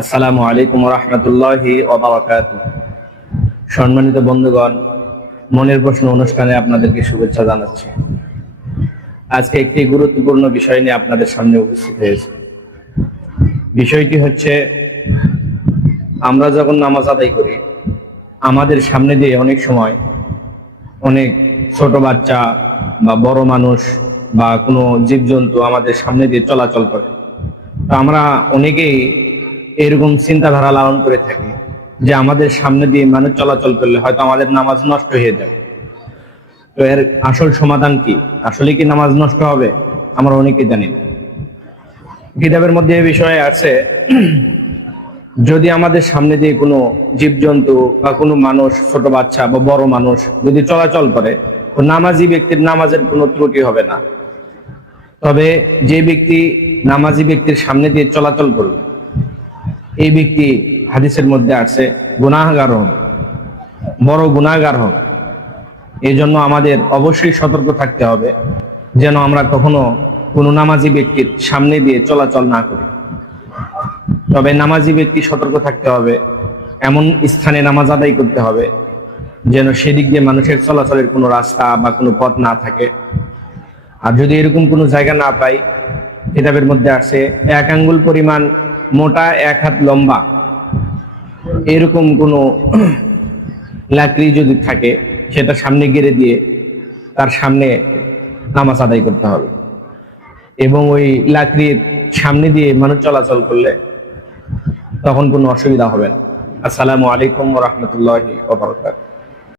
আসসালামু আলাইকুম রহমতুল্লাহি সম্মানিত বন্ধুগণ, মনের প্রশ্ন অনুষ্ঠানে আপনাদেরকে শুভেচ্ছা জানাচ্ছি। আজকে একটি গুরুত্বপূর্ণ বিষয় নিয়ে আপনাদের সামনে উপস্থিত হয়েছে। বিষয়টি হচ্ছে, আমরা যখন নামাজ আদায় করি, আমাদের সামনে দিয়ে অনেক সময় অনেক ছোট বাচ্চা বা বড় মানুষ বা কোনো জীবজন্তু আমাদের সামনে দিয়ে চলাচল করে। তো আমরা অনেকেই এরকম চিন্তাধারা লালন করে থাকি যে আমাদের সামনে দিয়ে মানুষ চলাচল করলে হয়তো আমাদের নামাজ নষ্ট হয়ে যাবে। তো এর আসল সমাধান কি? আসলে কি নামাজ নষ্ট হবে? আমরা অনেকে জানি না। কিতাবের মধ্যে এ বিষয়ে আছে, যদি আমাদের সামনে দিয়ে কোনো জীবজন্তু বা কোনো মানুষ, ছোট বাচ্চা বা বড় মানুষ যদি চলাচল করে নামাজি ব্যক্তির নামাজের কোনো ত্রুটি হবে না। তবে যে ব্যক্তি নামাজি ব্যক্তির সামনে দিয়ে চলাচল করবে এই ব্যক্তি হাদিসের মধ্যে আছে, গুনাহগার হবে বড় গুনাহগার হবে এই জন্য আমাদের অবশ্যই সতর্ক থাকতে হবে, যেন আমরা কখনো কোনো নামাজি ব্যক্তির সামনে দিয়ে চলাচল না করি। তবে নামাজি ব্যক্তি সতর্ক থাকতে হবে, এমন স্থানে নামাজ আদায় করতে হবে, যেন সেদিক দিয়ে মানুষের চলাচলের কোনো রাস্তা বা কোনো পথ না থাকে। আর যদি এরকম কোনো জায়গা না পাই, কিতাবের মধ্যে আছে, এক আঙ্গুল পরিমাণ মোটা, এক হাত লম্বা, এরকম কোনো লাকড়ি যদি থাকে, সেটা সামনে গেড়ে দিয়ে তার সামনে নামাজ আদায় করতে হবে। এবং ওই লাকড়ির সামনে দিয়ে মানুষ চলাচল করলে তখন কোনো অসুবিধা হবে না। আসসালামু আলাইকুম রহমতুল্লাহ